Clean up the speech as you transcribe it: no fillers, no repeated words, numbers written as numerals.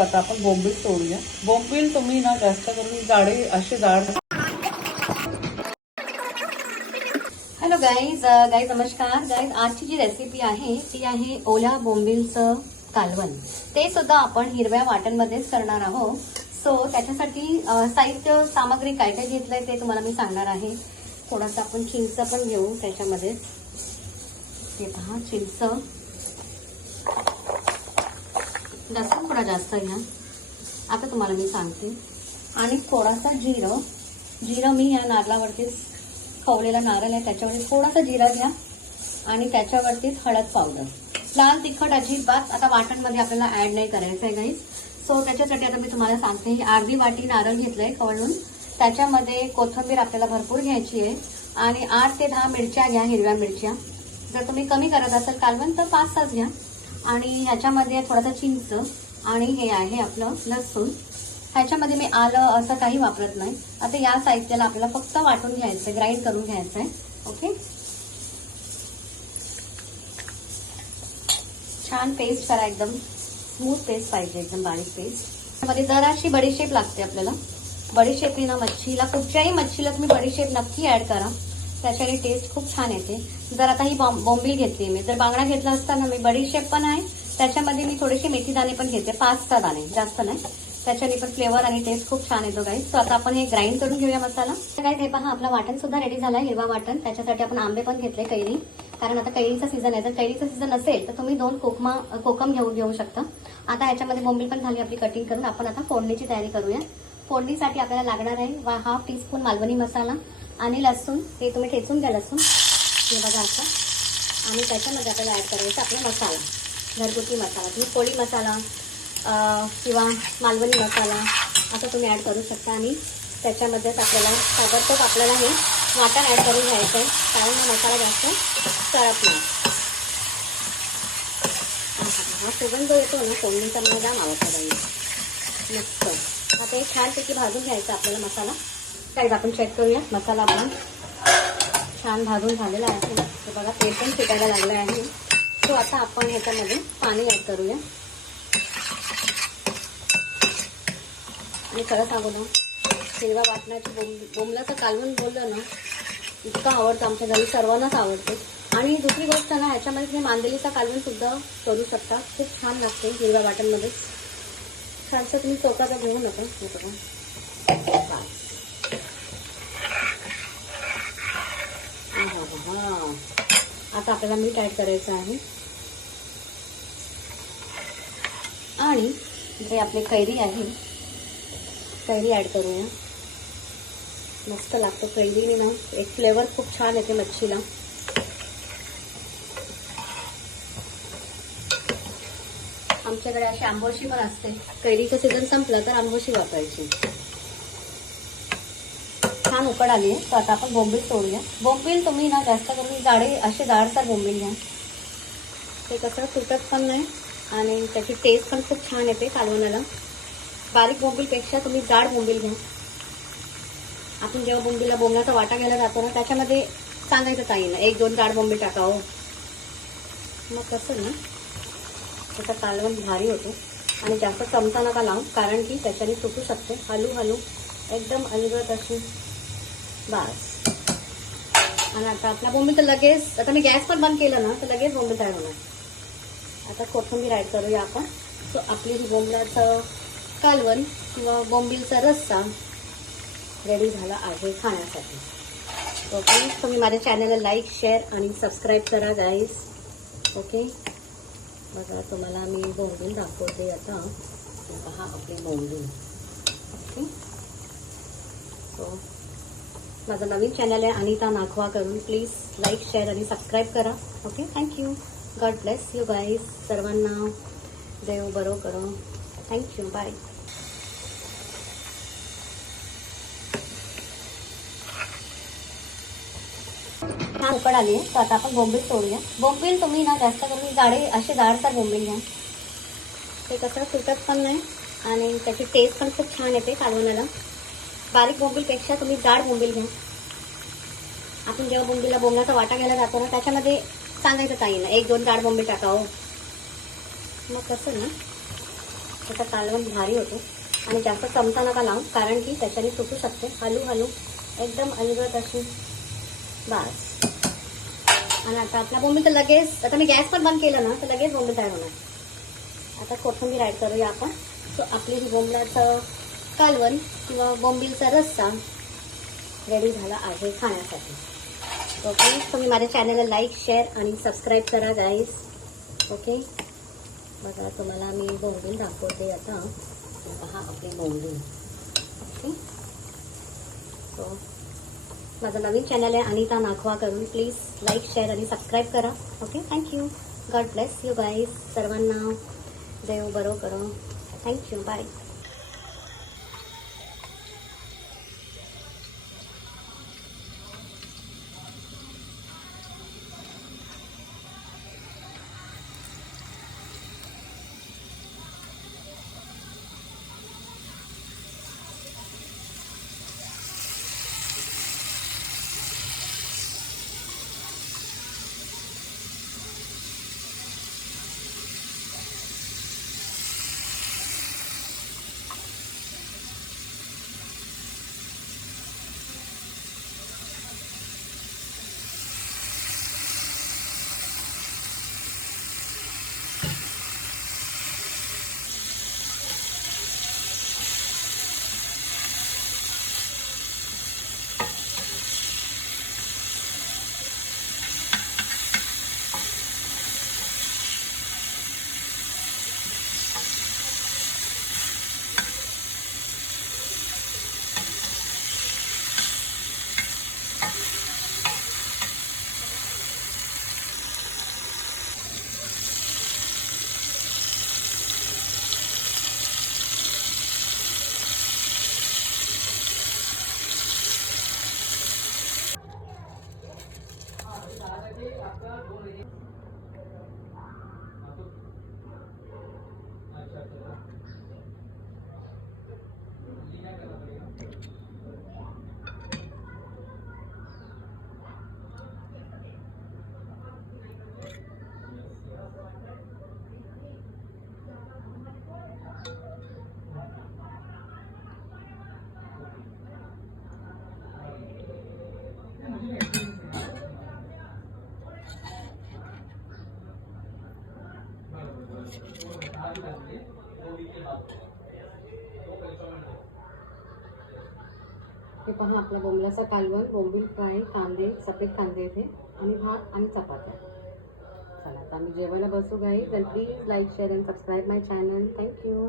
आता आपण बोंबील तोडूया. बोंबील तुम्ही ना जास्त करून जाडे असे जाड. हॅलो गाईज नमस्कार गाईज. आजची जी रेसिपी आहे ती आहे ओल्या बोंबीलचं कालवण. ते सुद्धा आपण हिरव्या वाटणमध्येच करणार आहोत. सो त्याच्यासाठी साहित्य सामग्री काय काय घेतलंय ते तुम्हाला मी सांगणार आहे. थोडासा आपण चिंच पण घेऊ त्याच्यामध्ये. हे पहा चिंच, लसूण थोडा जास्त घ्या. आता तुम्हाला मी सांगते. आणि थोडासा जिरं मी या नारळावरतीच खवलेला नारळ आहे त्याच्यावरती थोडासा जिरा घ्या आणि त्याच्यावरतीच हळद पावडर. लाल तिखट अजिबात आता वाटणमध्ये आपल्याला ऍड नाही करायचं आहे गाईज. सो त्याच्यासाठी आता मी तुम्हाला सांगते. ही अर्धी वाटी नारळ घेतलंय खवळून. त्याच्यामध्ये कोथिंबीर आपल्याला भरपूर घ्यायची आहे आणि 8 ते 10 मिरच्या घ्या, हिरव्या मिरच्या. जर तुम्ही कमी करत असाल कालवण तर 5-6 घ्या. आणि ह्याच्यामध्ये थोडासा चिंच आणि हे आहे आपलं लसूण. ह्याच्यामध्ये मी आलं असं काही वापरत नाही. आता या साहित्याला आपल्याला फक्त वाटून घ्यायचंय, ग्राइंड करून घ्यायचंय. ओके, छान पेस्ट करा, एकदम स्मूथ पेस्ट पाहिजे, एकदम बारीक पेस्ट. मध्ये जराशी बडीशेप लागते आपल्याला. बडीशेपीनं मच्छीला, कुठच्याही मच्छीला तुम्ही बडीशेप नक्की ऍड करा, त्याच्याने टेस्ट खूप छान येते. जर आता ही बोंबील घेतली मी, जर बांगडा घेतला असताना मी बडीशेप पण आहे त्याच्यामध्ये, मी थोडेसे मेथी दाणे पण घेते, 5-6 दाणे, जास्त नाही. त्याच्याने पण फ्लेवर आणि टेस्ट खूप छान येतो गाईज. सो आता आपण हे ग्राइंड करून घेऊया मसाला. गाईज हे पहा आपला वाटण सुद्धा रेडी झालाय, हिरवा वाटण. त्याच्यासाठी आपण आंबे पण घेतले, कैरी, कारण आता कैरीचा सीझन आहे. जर कैरीचा सीझन असेल तर तुम्ही 2 कोकम घेऊ शकता. आता ह्याच्यामध्ये बोंबील पण झाली आपली कटिंग करून. आपण आता फोडणीची तयारी करूया. फोडणीसाठी आपल्याला लागणार आहे 1/2 टीस्पून मालवणी मसाला आणि लसूण. हे तुम्ही ठेचून घ्या लसूण, हे बघा असं. आणि त्याच्यामध्ये आपल्याला ऍड करायचा आपला मसाला, घरगुती मसाला. तुम्ही पोळी मसाला किंवा मालवणी मसाला असं तुम्ही ऍड करू शकता. आणि त्याच्यामध्येच आपल्याला ताबडतोब आपल्याला हे वाटण ऍड करून घ्यायचं आहे, कारण हा मसाला जास्त तळत नाही. हा सुगंध जो येतो ना फोडणीचा, मला जाम आवडतो बाई, मस्त. आता हे छानपैकी भाजून घ्यायचा आपल्याला मसाला. काय आपण चेक करूया. मसाला आपण छान भाजून झालेला आहे. तर बघा तेल पण सुटायला लागलं आहे. सो आता आपण ह्याच्यामध्ये पाणी ऍड करूया. आणि खरं सांगू ना, हिरवा वाटणाची बोंबलाचं कालवण बोललं ना, इतकं आवडतं आमच्या घरी, सर्वांनाच आवडते. आणि दुसरी गोष्ट ना, ह्याच्यामध्ये तुम्ही मांदेलीचा कालवण सुद्धा करू शकता, खूप छान लागते हिरव्या वाटणमध्ये. छानसं तुम्ही चोकाचा घेऊ नका. आता आपल्याला मीठ ऍड करायचं आहे. आणि जे आपले कैरी आहे, कैरी ऍड करूया. मस्त लागतो कैरीने ना, एक फ्लेवर खूप छान येते मच्छीला. आमच्याकडे अशी आंबोशी पण असते. कैरीचं सीझन संपलं तर आंबोशी वापरायची. छान उकड आली आहे. तर आता आपण बोंबील तोडूया. बोंबील तुम्ही ना जास्त करून जाडे असे जाडसर बोंबील घ्या. ते कसं तुटत पण नाही आणि त्याची टेस्ट पण खूप छान येते कालवणाला. बारीक बोंबीलपेक्षा तुम्ही जाड बोंबील घ्या. आपण जेव्हा बोंबीलाचा वाटा घ्यायला जातो ना, त्याच्यामध्ये सांगायचं काही ना 1-2 जाड बोंबील टाकावं, मग कसं ना त्याचा कालवण भारी होतो. आणि जास्त चमचा नका लावू, कारण की त्याच्याने तुटू शकते. हलू एकदम अलगद अशी बस. आणि आता आपला बोंबील तर लगेच, आता मी गॅस पण बंद केलं ना तर लगेच बोंबील तयार होणार. आता कोथिंबीर ऍड करूया आपण. सो आपली ही बोंबलाचं कालवण किंवा बोंबीलचा रस्सा रेडी झाला आहे खाण्यासाठी. तो प्लीज तुम्ही माझ्या चॅनलला लाईक, शेअर आणि सबस्क्राईब करा गाईज. ओके, बघा तुम्हाला मी बोंबील दाखवते आता. पहा आपली बोंबील. ओके, सो माझं नवीन चॅनल आहे अनिता नाखवा करून. प्लीज लाईक, शेअर आणि सबस्क्राईब करा. Okay, thank you. God bless you guys. सर्वांना देव बरो करो. Thank you, bye. छान उकड आली आहे. तर आता आपण बोंबील तोडूया. बोंबील तुम्ही ना जास्त करून जाडे असे जाडसर बोंबील घ्या. ते कसं तुटत पण नाही आणि त्याची टेस्ट पण खूप छान येते कालवणाला. बारीक बोंबीलपेक्षा तुम्ही जाड बोंबील घ्या. आपण जेव्हा बोंबलाचा वाटा घ्यायला जातो ना, त्याच्यामध्ये सांगायचं काही ना 1-2 जाड बोंबील टाकावं, मग कसं ना त्याचा कालवण भारी होतो. आणि जास्त चमचा नका लावू, कारण की त्याच्याने सुटू शकते. हलू हलू एकदम अलगद अशी बस. आणि आता आपला बोंबील तर लगेच, आता मी गॅस पण बंद केलं ना तर लगेच बोंबील तयार होणार. आता कोथिंबीर ॲड करूया आपण. सो आपली ही बोंबलाचं कालवण किंवा बोंबीलचा रस्सा रेडी झाला आहे खाण्यासाठी. ओके, तुम्ही माझ्या चॅनलला लाईक, शेअर आणि सबस्क्राईब करा गाईज. ओके, बघा तुम्हाला मी बोंबील दाखवते आता. पहा आपली बोंबील. ओके, सो माझं नवीन चॅनल आहे अनिता नाखवा करून. प्लीज लाईक, शेअर आणि सबस्क्राईब करा. Okay, thank you. God bless you guys. सर्वांना देव बरो करो. थँक्यू. बाय. हे पहा आपला बोंबलाचा कालवण, बोंबील फ्राय, कांदे, सफेद कांदे इथे आणि भात आणि चपात्या. चला आता आम्ही जेवायला बसू guys. And please like, share and subscribe my channel. Thank you.